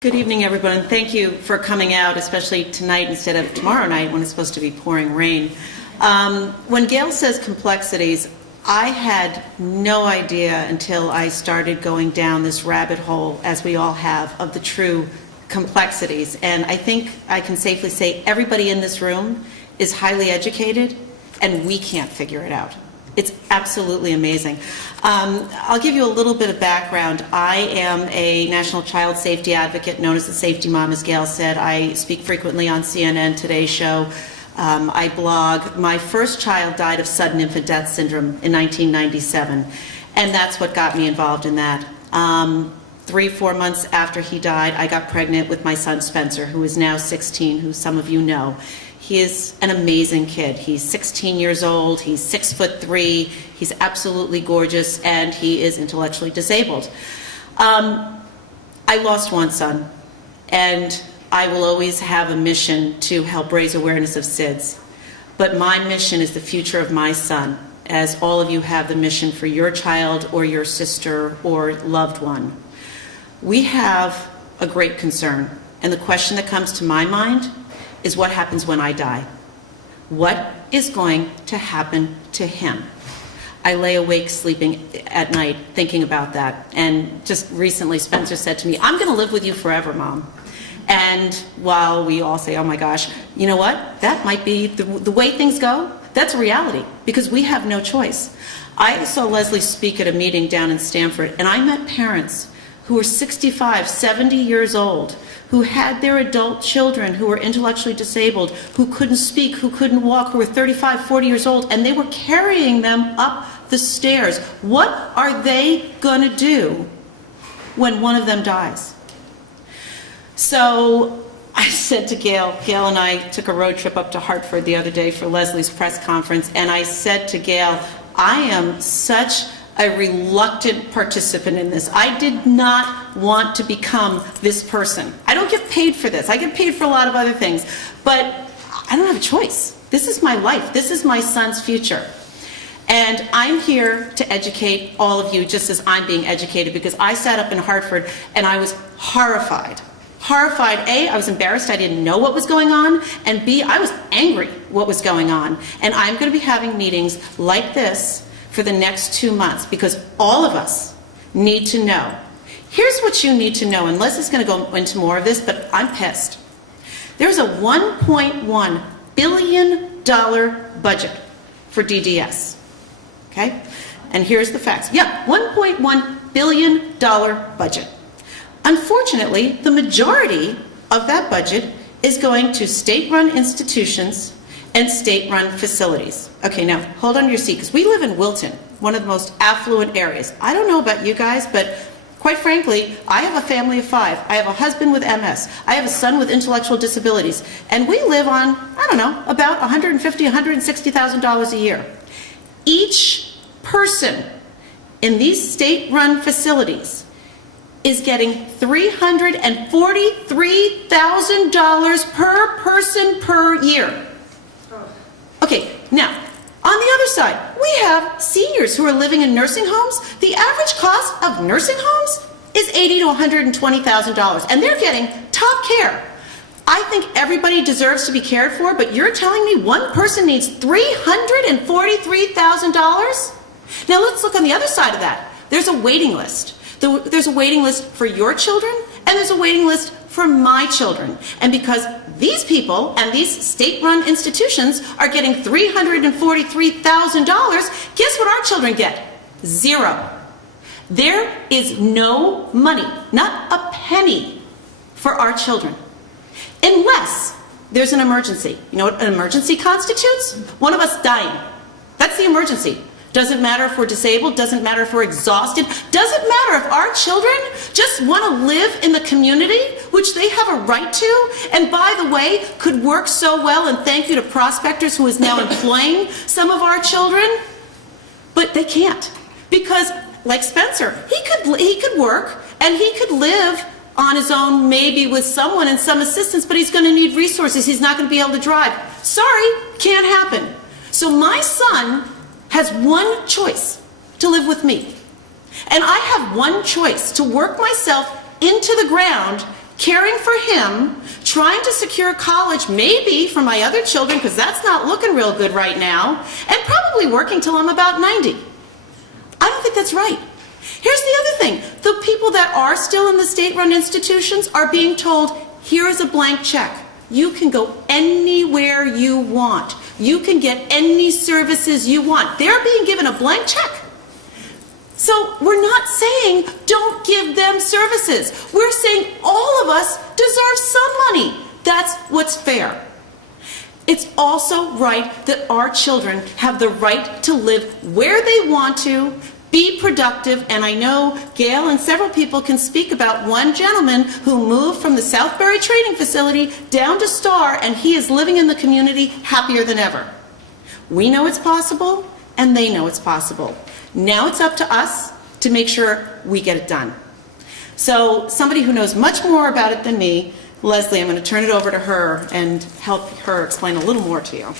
Good evening, everyone. Thank you for coming out, especially tonight instead of tomorrow night when it's supposed to be pouring rain. When Gail says complexities, I had no idea until I started going down this rabbit hole, as we all have, of the true complexities. And I think I can safely say everybody in this room is highly educated, and we can't figure it out. It's absolutely amazing. I'll give you a little bit of background. I am a national child safety advocate known as the Safety Mom, as Gail said. I speak frequently on CNN, Today's Show. I blog. My first child died of sudden infant death syndrome in 1997, and that's what got me involved in that. 3-4 months after he died, I got pregnant with my son Spencer, who is now 16, who some of you know. He is an amazing kid. He's 16 years old, he's 6'3", he's absolutely gorgeous, and he is intellectually disabled. I lost one son, and I will always have a mission to help raise awareness of SIDS. But my mission is the future of my son, as all of you have the mission for your child or your sister or loved one. We have a great concern, and the question that comes to my mind is what happens when I die? What is going to happen to him? I lay awake sleeping at night thinking about that. And just recently Spencer said to me, "I'm going to live with you forever, Mom." And while we all say, oh my gosh, you know what? That might be the way things go. That's a reality because we have no choice. I saw Leslie speak at a meeting down in Stamford, and I met parents who were 65, 70 years old, who had their adult children who were intellectually disabled, who couldn't speak, who couldn't walk, who were 35, 40 years old, and they were carrying them up the stairs. What are they going to do when one of them dies? So I said to Gail and I took a road trip up to Hartford the other day for Leslie's press conference, and I said to Gail, I am such a reluctant participant in this. I did not want to become this person. I don't get paid for this. I get paid for a lot of other things, but I don't have a choice. This is my life. This is my son's future. And I'm here to educate all of you just as I'm being educated, because I sat up in Hartford and I was horrified. Horrified. A, I was embarrassed. I didn't know what was going on. And B, I was angry what was going on. And I'm going to be having meetings like this for the next 2 months, because all of us need to know. Here's what you need to know, and Leslie's going to go into more of this, but I'm pissed. There's a $1.1 billion budget for DDS, okay? And here's the facts. Yeah, $1.1 billion budget. Unfortunately, the majority of that budget is going to state-run institutions and state-run facilities. Okay, now hold on to your seat, because we live in Wilton, one of the most affluent areas. I don't know about you guys, but quite frankly, I have a family of 5. I have a husband with MS. I have a son with intellectual disabilities. And we live on, I don't know, about $150,000, $160,000 a year. Each person in these state-run facilities is getting $343,000 per person per year. Okay, now, on the other side, we have seniors who are living in nursing homes. The average cost of nursing homes is $80,000 to $120,000, and they're getting top care. I think everybody deserves to be cared for, but you're telling me one person needs $343,000? Now let's look on the other side of that. There's a waiting list. There's a waiting list for your children, and there's a waiting list for my children. And because these people and these state-run institutions are getting $343,000, guess what our children get? Zero. There is no money, not a penny, for our children, unless there's an emergency. You know what an emergency constitutes? One of us dying. That's the emergency. Doesn't matter if we're disabled, doesn't matter if we're exhausted, doesn't matter if our children just want to live in the community, which they have a right to, and by the way, could work so well, and thank you to Prospectors who is now employing some of our children, but they can't. Because, like Spencer, he could work, and he could live on his own, maybe with someone and some assistance, but he's going to need resources. He's not going to be able to drive. Sorry, can't happen. So my son has one choice: to live with me. And I have one choice: to work myself into the ground caring for him, trying to secure college, maybe for my other children, because that's not looking real good right now, and probably working till I'm about 90. I don't think that's right. Here's the other thing. The people that are still in the state-run institutions are being told, here is a blank check. You can go anywhere you want. You can get any services you want. They're being given a blank check. So we're not saying don't give them services. We're saying all of us deserve some money. That's what's fair. It's also right that our children have the right to live where they want to, be productive, and I know Gail and several people can speak about one gentleman who moved from the Southbury Training Facility down to Star, and he is living in the community happier than ever. We know it's possible, and they know it's possible. Now it's up to us to make sure we get it done. So somebody who knows much more about it than me, Leslie, I'm going to turn it over to her and help her explain a little more to you.